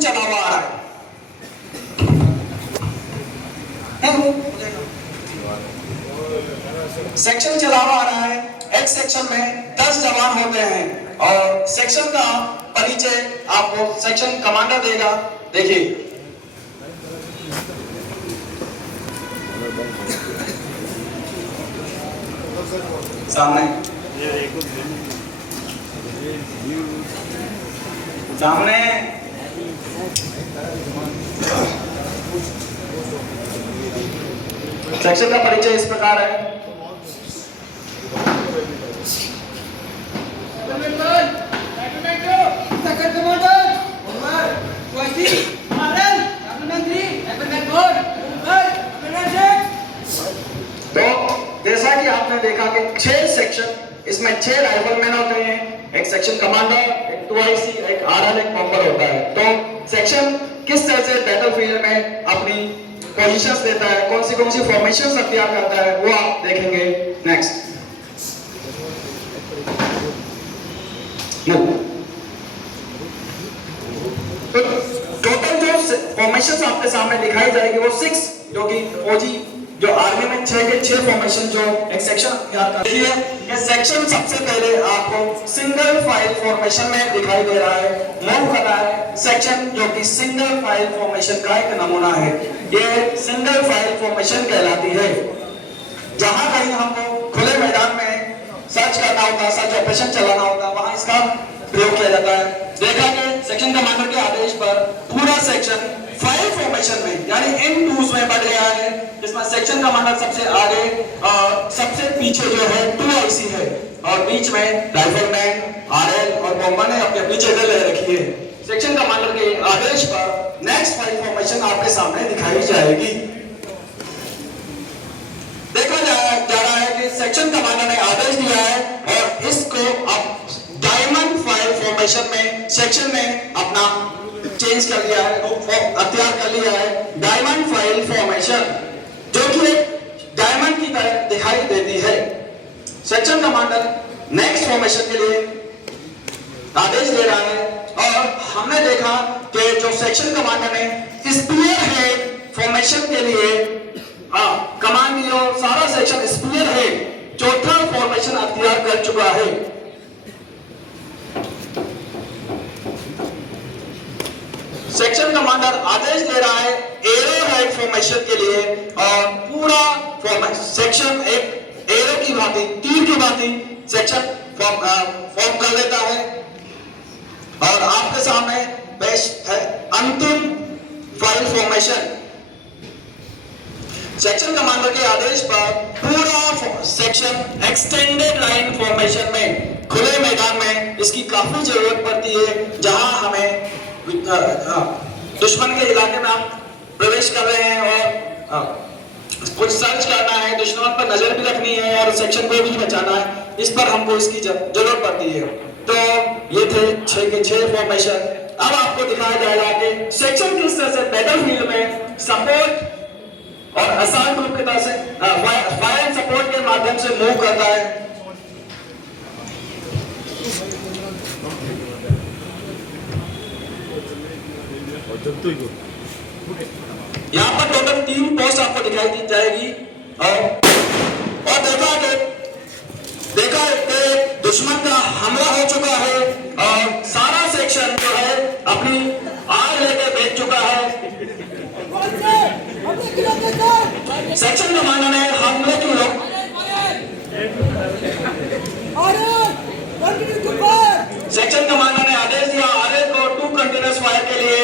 चला हुआ आ रहा है सेक्शन चला हुआ आ रहा है। एक सेक्शन में 10 जवान होते हैं और सेक्शन का परिचय आपको सेक्शन कमांडर देगा। देखिए सामने सामने सेक्शन का परिचय इस प्रकार है। तो जैसा कि आपने देखा कि 6 सेक्शन, इसमें 6 राइफलमैन होते हैं, एक सेक्शन कमांडर, एक 2IC, एक RL, एक बॉम्बर होता है। तो सेक्शन किस तरह से बैटलफील्ड में अपनी पोजीशंस देता है, कौन सी फॉर्मेशंस अख्तियार करता है, वो आप देखेंगे नेक्स्ट। तो टोटल जो फॉर्मेशंस आपके सामने दिखाई जाएगी वो 6, जो कि फौजी जो आर्मी में 6 के 6 फॉर्मेशन जो एक सेक्शन अख्तियार करती है। ये सेक्शन सबसे पहले आपको सिंगल फाइल फॉर्मेशन में दिखाई दे रहा है, मूव कर रहा है। सेक्शन जो कि सिंगल फाइल फॉर्मेशन का एक नमूना है, ये सिंगल फाइल फॉर्मेशन कहलाती है। जहां कहीं हमको खुले मैदान में सर्च करना होता, सर्च ऑपरेशन चलाना होता, वहां इसका प्रयोग किया जाता है। देखा कि सेक्शन कमांडर के आदेश पर पूरा सेक्शन फाइल फॉर्मेशन में यानी इन 2s में बढ़ गया है, जिसमें सेक्शन कमांडर सबसे आगे और सबसे पीछे जो है 2IC है और बीच में राइफलमैन, RL और बॉम्बर ने अपनी अपनी जगह ले रखी है। सेक्शन कमांडर के आदेश पर नेक्स्ट फाइल फॉर्मेशन आपके सामने दिखाई जाएगी। देखा जा रहा है कि सेक्शन कमांडर ने आदेश दिया है और इसको अब डायमंड फाइल फॉर्मेशन में सेक्शन ने अपना चेंज कर लिया है, अख्तियार कर लिया है। डायमंड फाइल फॉर्मेशन जो कि एक डायमंड की तरह दिखाई देती है। सेक्शन कमांडर नेक्स्ट फॉर्मेशन के लिए आदेश दे रहा है और हमने देखा कि जो सेक्शन कमांडर ने स्पीयर हेड फॉर्मेशन के लिए कमांड दी और सारा सेक्शन स्पीयर हेड चौथा फॉर्मेशन अख्तियार कर चुका है। सेक्शन कमांडर आदेश दे रहा है एरो हेड फॉर्मेशन के लिए और पूरा फॉर्मेशन सेक्शन एक एरो की भांति, तीर की भांति सेक्शन फॉर्म कर लेता है। और आपके सामने पेश है अंतिम फाइल फॉर्मेशन। सेक्शन कमांडर के आदेश पर पूरा सेक्शन एक्सटेंडेड लाइन फॉर्मेशन में खुले मैदान में इसकी काफी जरूरत पड़ती है, जहां हमें दुश्मन के इलाके में हम प्रवेश कर रहे हैं और कुछ सर्च करना है, दुश्मन पर नजर भी रखनी है और सेक्शन को भी बचाना है, इस पर हमको इसकी जरूरत पड़ती है। तो ये थे 6 के 6 फॉर्मेशन। अब आपको दिखाया जाएगा कि सेक्शन किस तरह से बैटलफील्ड में सपोर्ट और असॉल्ट ग्रुप की तरह से फायर एंड सपोर्ट के माध्यम से मूव करता है। यहाँ पर टोटल 3 पोस्ट आपको दिखाई दी जाएगी और देखा कि दुश्मन का हमला हो चुका है और सारा सेक्शन जो है अपनी आग लेकर बैठ चुका है। सेक्शन कमांडर ने हमले की सेक्शन कमांडर ने आदेश दिया RL को 2 कंटिन्यूअस फायर के लिए।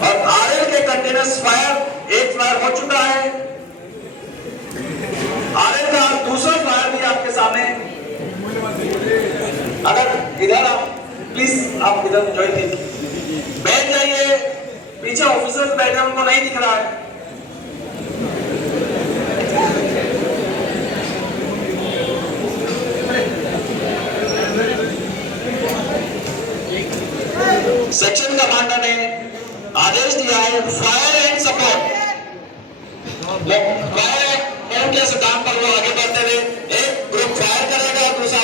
और RL के कंटिन्यूअस फायर एक फायर हो चुका है। RL का दूसरा फायर भी आपके सामने। अगर इधर आप प्लीज आप इधर ज्वाइन कीजिए, बैठ जाइए, पीछे ऑफिसर्स बैठे हैं उनको नहीं दिख रहा है। सेक्शन कमांडर ने आदेश दिया है fire and support. Fire and के सिद्धांत पर वो आगे बढ़ते हुए एक ग्रुप फायर करेगा और दूसरा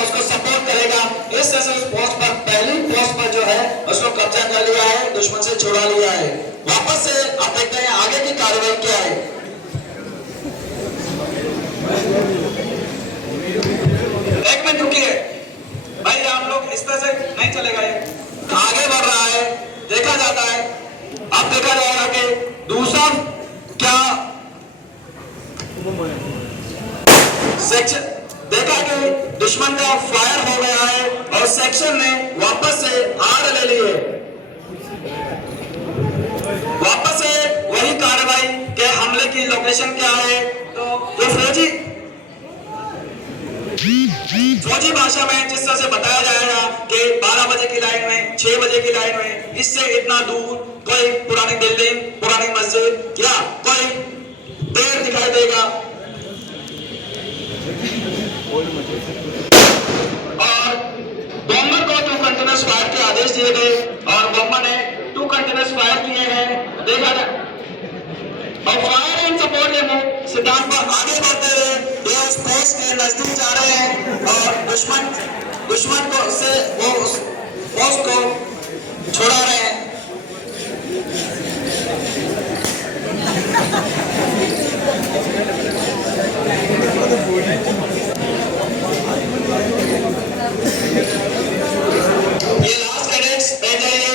दुश्मन से छुड़ा लिया है। वापस से आप देखते हैं आगे की कार्रवाई क्या है। एक मिनट रुकिए भाई, आप लोग इस तरह से नहीं चलेगा, ये आगे बढ़ रहा है, देखा जाता है। अब देखा जाएगा कि दूसरा क्या सेक्शन, देखा कि दुश्मन का फायर हो गया है और सेक्शन ने वापस से आड़ ले ली है। वापस से वही कार्रवाई के हमले की लोकेशन क्या है, तो जो फौजी भाषा में जिस तरह से बताया जाएगा कि 12 बजे की लाइन में, 6 बजे की लाइन में, इससे इतना दूर कोई पुरानी बिल्डिंग, पुरानी मस्जिद या कोई पेड़ दिखाई देगा। और बॉम्बर को 2 कंटिन्यूअस फायर के आदेश दिए गए और बॉम्बर ने 2 कंटिन्यूअस फायर किए हैं। देखा जाए और फायर एंड सपोर्ट के सिद्धांत पर आगे बढ़ते हुए ये उस पोस्ट के नजदीक जा रहे हैं और दुश्मन को से वो उस पोस्ट को छुड़ा रहे हैं। ये लास्ट कैडेट्स बैठ जाइए।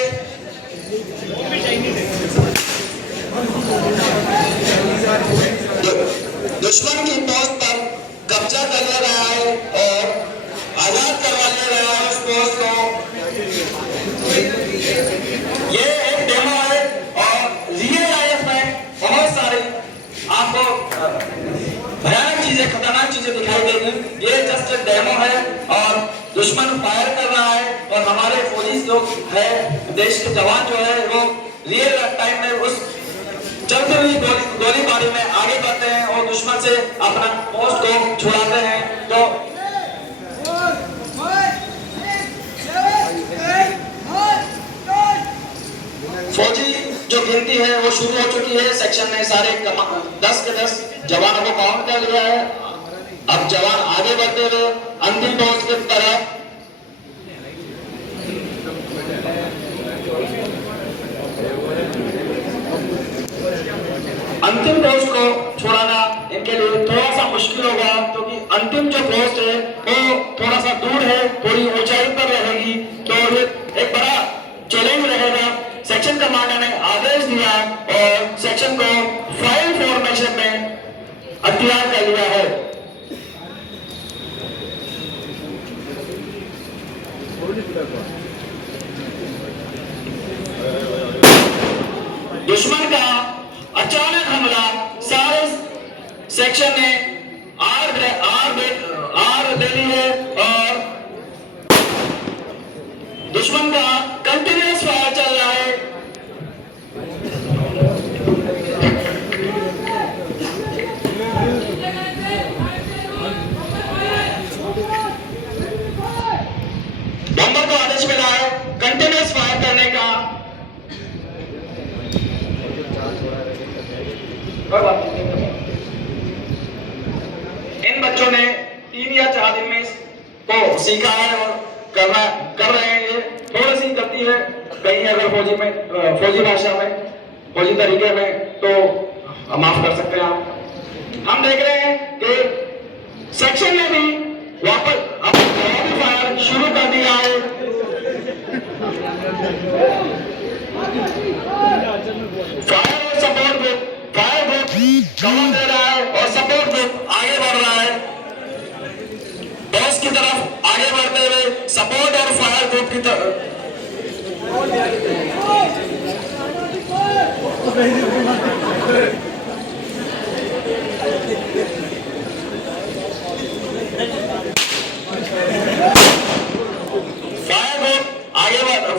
दुश्मन की पोस्ट पर कब्जा कर लिया गया है और आजाद करवा लिया गया है उस पोस्ट को। ये एक डेमो है और रियल लाइफ में बहुत सारी आपको भयानक चीजें, खतरनाक चीजें दिखाई देगी। ये जस्ट डेमो है और दुश्मन फायर कर रहा है और हमारे पुलिस लोग है, देश के जवान जो है वो रियल टाइम में उस चलती हुई गोलीबारी में आगे बढ़ते हैं और दुश्मन से अपना पोस्ट को छुड़ाते हैं। तो फौजी जो गिनती है वो शुरू हो चुकी है। सेक्शन ने सारे 10 के 10 जवानों को काउंट कर लिया है। अब जवान आगे बढ़ते हुए अंतिम पोस्ट की तरफ। अंतिम पोस्ट को छोड़ाना इनके लिए थोड़ा सा मुश्किल होगा क्योंकि अंतिम जो पोस्ट है वो थोड़ा सा दूर है, थोड़ी ऊंचाई पर रहेगी, तो ये एक बड़ा चैलेंज रहेगा। सेक्शन कमांडर ने आदेश दिया और सेक्शन को फाइल फॉर्मेशन में तैयार कर लिया है। दुश्मन का अचानक हमला सारे सेक्शन ने आर दे ली है और दुश्मन का कंटिन्यूअस फायर चल रहा है। बॉम्बर को आदेश मिला है कंटिन्यूअस फायर करने का। इन बच्चों ने 3 या 4 दिन में इसको सीखा है और कर रहे हैं। ये थोड़ी सी गलती है कहीं अगर फौजी भाषा में, फौजी तरीके में, तो माफ कर सकते हैं आप। हम देख रहे हैं कि सेक्शन ने भी वापस अपना फायर शुरू कर दिया है। फायर और support group, fire group cover दे रहा है और सपोर्ट ग्रुप आगे बढ़ रहा है। बॉस की तरफ आगे बढ़ते हुए सपोर्ट और फायर ग्रुप की तरफ।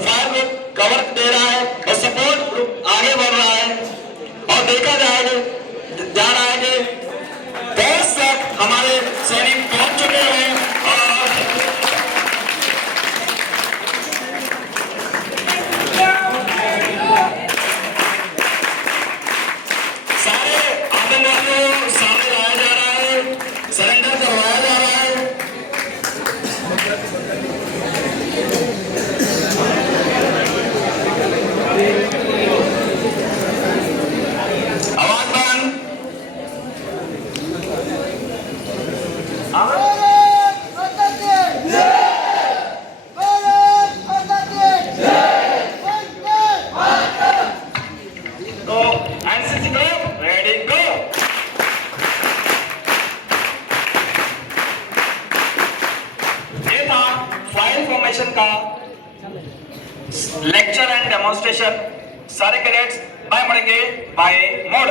फायर ग्रुप कवर दे रहा है और सपोर्ट ग्रुप आगे बढ़ रहा है और देखा जा रहा है कि बॉस तक हमारे सैनिक पहुंच चुके हैं और सारे आतंकवादियों को सामने लाया जा रहा है, सरेंडर करवाया जा रहा है। फॉर्मेशन का लेक्चर एंड डेमोन्स्ट्रेशन सारे कैडेट्स बाय मरेंगे बाय मोड।